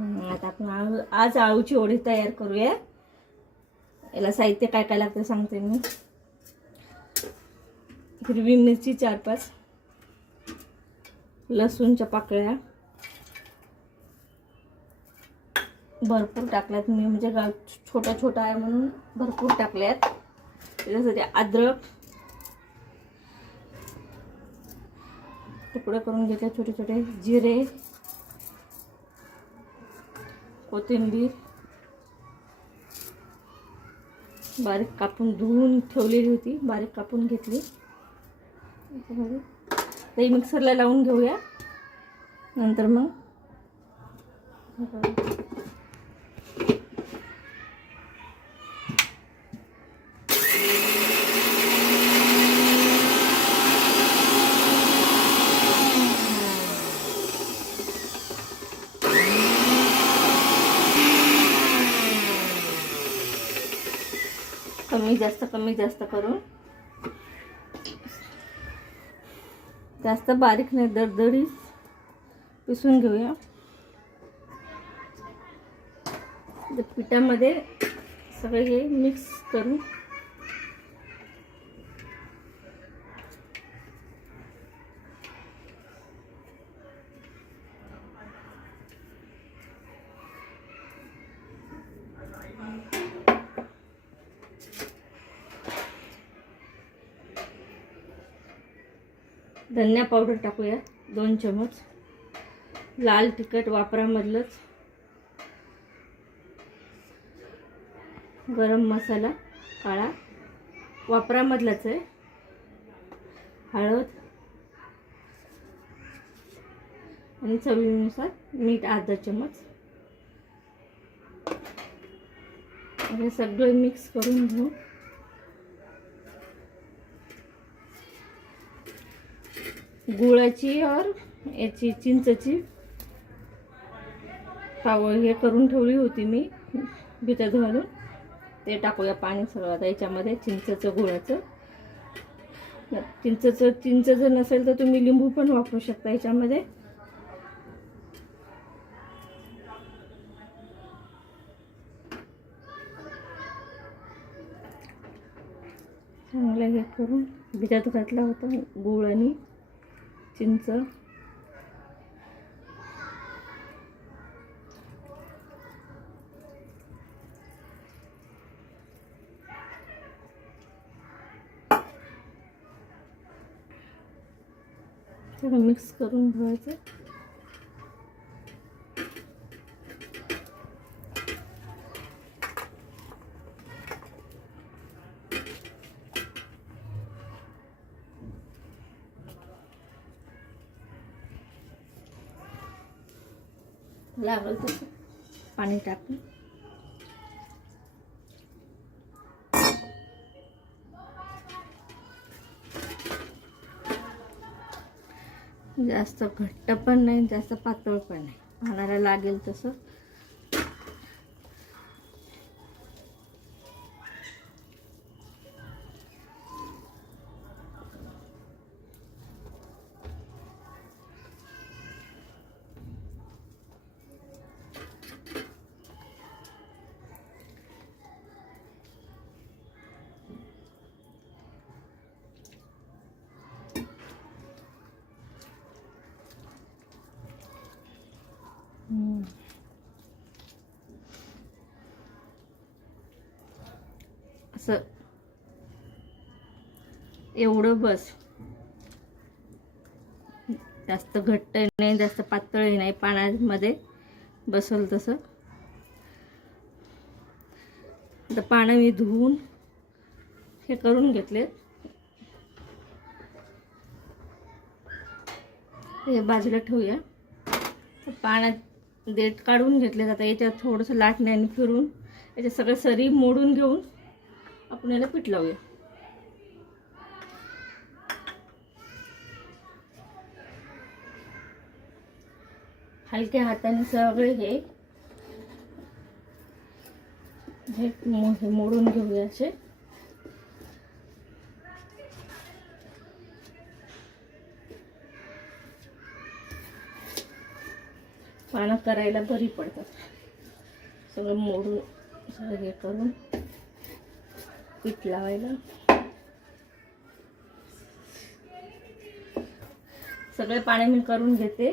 आता आपण आळू आज आळूची ओढी तयार करूया. याला साहित्य काय काय लागतं सांगते मी. हिरवी मिरची चार पाच. लसूणच्या पाकळ्या. भरपूर टाकल्यात मी म्हणजे गा छोटा छोटा आहे म्हणून भरपूर टाकल्यात. त्याच्यासाठी अद्रक. तुकडे करून घेतले छोटे छोटे. जिरे. कोथिंबीर. बारीक कापून धुवून ठेवलेली होती. बारीक कापून घेतली. ते मिक्सरला लावून घेऊया. नंतर मग कमी जास्त कमी जास्त करून. जास्त बारीक नाही दरदरी पिसून घेऊया. पिठामध्ये सगळे हे मिक्स करू धनिया पावडर टाकूया दोन चमच लाल तिखट वापरामधलंच. गरम मसाला काळा वापरामधलाच आहे. हळद आणि चवीनुसार मीठ अर्धा चमच हे सगळं मिक्स करून घेऊ. गुळाची और याची चिंचची. पाव हे करून ठेवली होती मी भिजत घालून. ते टाकूया पाणी सगळं आता याच्यामध्ये चिंचचं गुळाचं. चिंचचं चिंच जर नसेल तर तुम्ही लिंबू पण वापरू शकता याच्यामध्ये. चांगलं हे करून भिजत घातला होता गुळ आणि चिंच. थोडं मिक्स करून ठेवायचं लागल तसं पाणी टाकून. जास्त घट्ट पण नाही जास्त पातळ पण नाही. आणायला लागेल तसं. असं. एवढं बस. जास्त घट्ट नाही जास्त पातळही नाही पाण्यामध्ये बसल तसं. आता पानं मी धुवून हे करून घेतले. हे बाजूला ठेवूया. पाण्यात देठ काढून घेतले आता याच्यात थोडंसं लाटण्याने फिरून याच्यात सगळं सरी मोडून घेऊन आपण याला पीठ लावूया. हलक्या हाताने सगळे हे हे मो- मोडून घेऊया असे. पानं करायला बरी पडतात. सगळं मोडून सगळं हे करून. पीठ लावायला? सगळे पाणी मी करून घेते.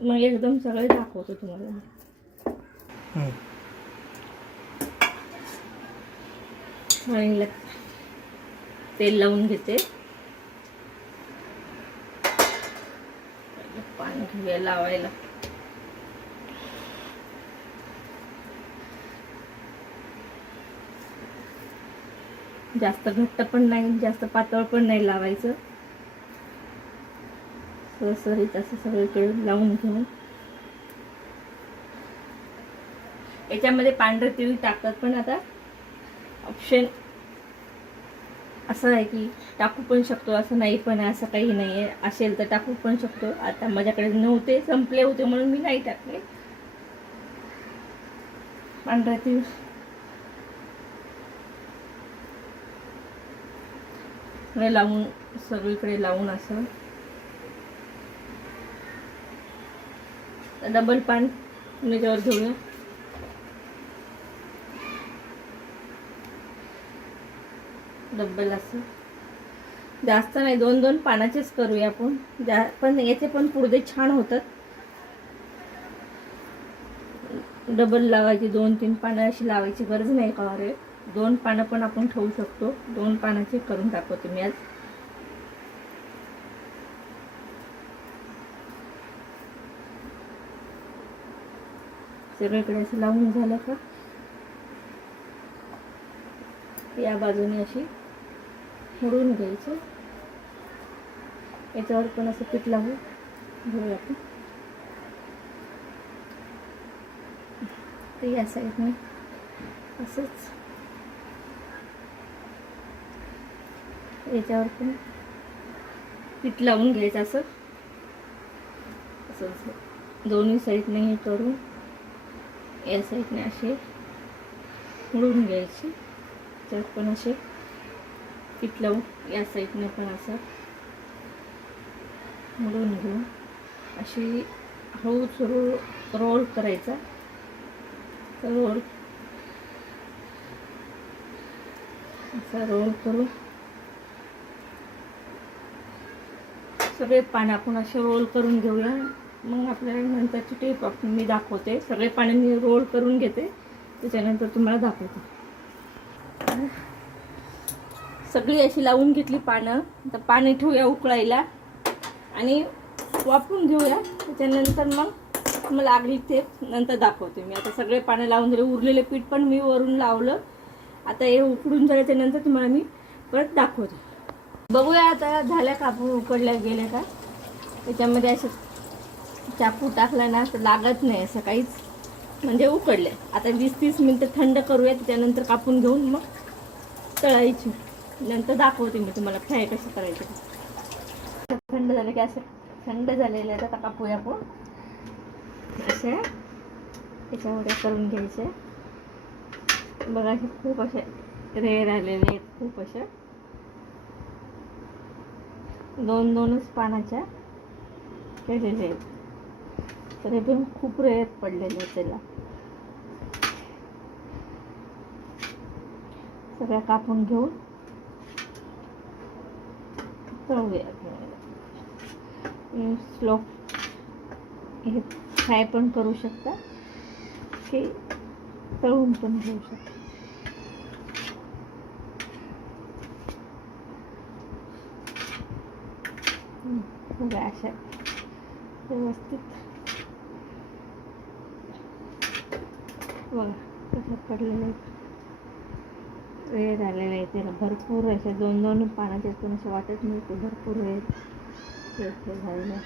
मग एकदम सगळे दाखवतो तुम्हाला. कढईला तेल लावून घेते. पाणी घेऊया लावायला. जास्त घट्ट पण नाही जास्त पातळ पण नाही लावायचं. सरसरीत असं सगळीकडे लावून घेऊन. याच्यामध्ये पांढरे तिळ टाकतात पण आता. ऑप्शन असं आहे की टाकू पण शकतो असं नाही पण असं काही नाही आहे असेल तर टाकू पण शकतो. आता माझ्याकडे नव्हते संपले होते म्हणून मी नाही टाकले. पांढरा तीळ. सगळे लावून सगळीकडे लावून असं. डबल पान याच्यावर घेऊया. डबल असं. जास्त नाही दोन दोन पानाचेच करूया आपण. जा पण याचे पण पुरदे छान होतात. डबल लावायची दोन तीन पानं अशी लावायची गरज नाही का अरे दोन पानं पण आपण ठेवू शकतो. दोन पानाचे करून दाखवते मी आज. सगळीकडे असं लावून झालं का? या बाजूने अशी मोडून घ्यायचं. याच्यावर पण असं पीठ लावू घेऊया आपण. तर या साईडने असंच याच्यावर पण पीठ लावून घ्यायचं असं. असं असं. दोन्ही साईडने हे करून या साईडने असे उडून घ्यायचे. त्यात पण असे पीठ लावून या साईडने पण असं मोडून घेऊन अशी हळूच रोल रोल करायचा. रोल असा रोल करून सगळे पानं आपण असे रोल करून घेऊया. मग आपल्याला नंतरची टेप आपण मी दाखवते. सगळे पाणी मी रोल करून घेते. त्याच्यानंतर तुम्हाला दाखवते. सगळी अशी लावून घेतली पानं. तर पाणी ठेवूया उकळायला. आणि वापरून घेऊया. त्याच्यानंतर मग तुम्हाला आगली ते नंतर दाखवते मी. आता सगळे पानं लावून दिले उरलेले पीठ पण मी वरून लावलं. आता हे उकडून झाल्याच्यानंतर तुम्हाला मी परत दाखवते. बघूया आता झाल्या का? उकडल्या गेल्या का? त्याच्यामध्ये असं चाकू टाकला ना तर लागत नाही असं काहीच. म्हणजे उकडले आता वीस तीस मिनटं थंड करूया त्याच्यानंतर कापून घेऊन मग तळायची. नंतर दाखवते मी तुम्हाला फ्राय कसं करायचं. थंड झाले की असं थंड झालेले आहेत आता कापूया आपण. असे. त्याच्यामध्ये करून घ्यायचे. बघा हे खूप असे रेअर आलेले आहेत खूप असे. दोन दोनच पानाच्या. केलेले आहेत तर हे पण खूप रेत पडलेले आहेत त्याला. सगळ्या कापून घेऊन तळूया. स्लो. हे फ्राय पण करू शकता. की तळून पण घेऊ शकता. बघा अशा व्यवस्थित. बघा कसं पडलेलं आहे वेळ झालेला आहे त्याला. भरपूर असे दोन दोन पानाचे पण असं वाटत नाही ते भरपूर वेळ हे ते झालेलं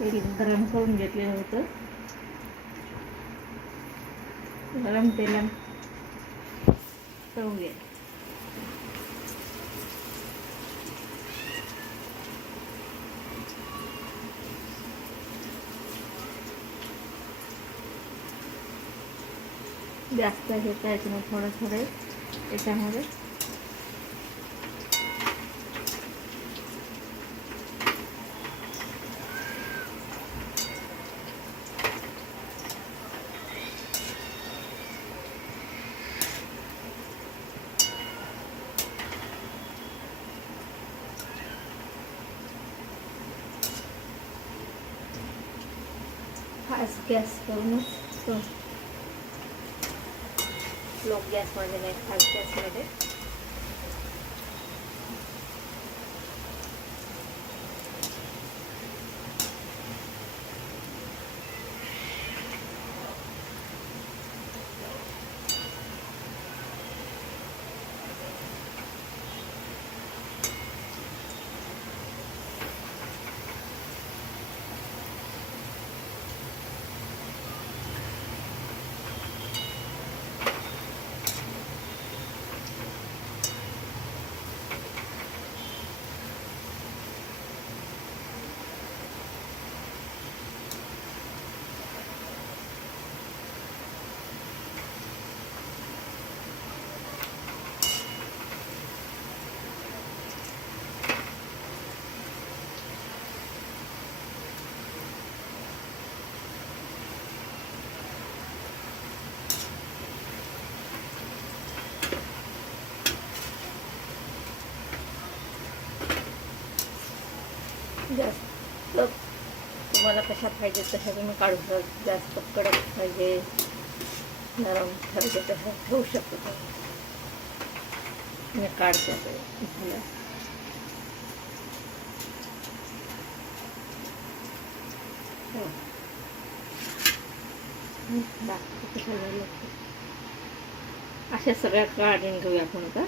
ते गरम करून घेतलेलं होतं. गरम तेलात तळूया जास्त हे करायचं नाही थोडं थोडं त्याच्यामध्ये Faz gás, pelo menos. Slow gas ಮಾಡಿದೆ ಹೈ ಗ್ಯಾಸ್ ಮೇಲೆ तुम्हाला कशा पाहिजे तशा तुम्ही काढू शकता जास्त कडक पाहिजे नरम पाहिजे तसं ठेवू शकतो तुम्ही. मी काढते हो. झालं हो. दाखवते अशा सगळ्या काढून घेऊया आपण आता.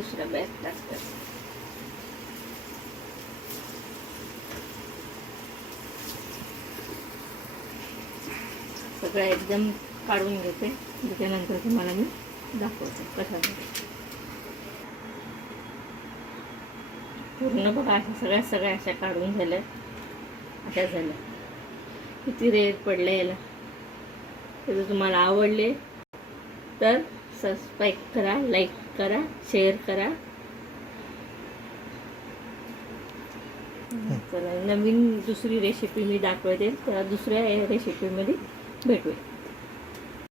दुसऱ्या बॅग टाकतात सगळं एकदम काढून घेते. त्याच्यानंतर तुम्हाला मी दाखवते कशा पूर्ण बघा अशा सगळ्या सगळ्या अशा काढून झाल्या. अशा झाल्या. किती रेट पडले याला. तर तुम्हाला आवडले तर सबस्क्राईब करा लाईक करा शेअर करा. चला नवीन दुसरी रेसिपी मी दाखवते तर दुसऱ्या रेसिपीमध्ये भेटूया.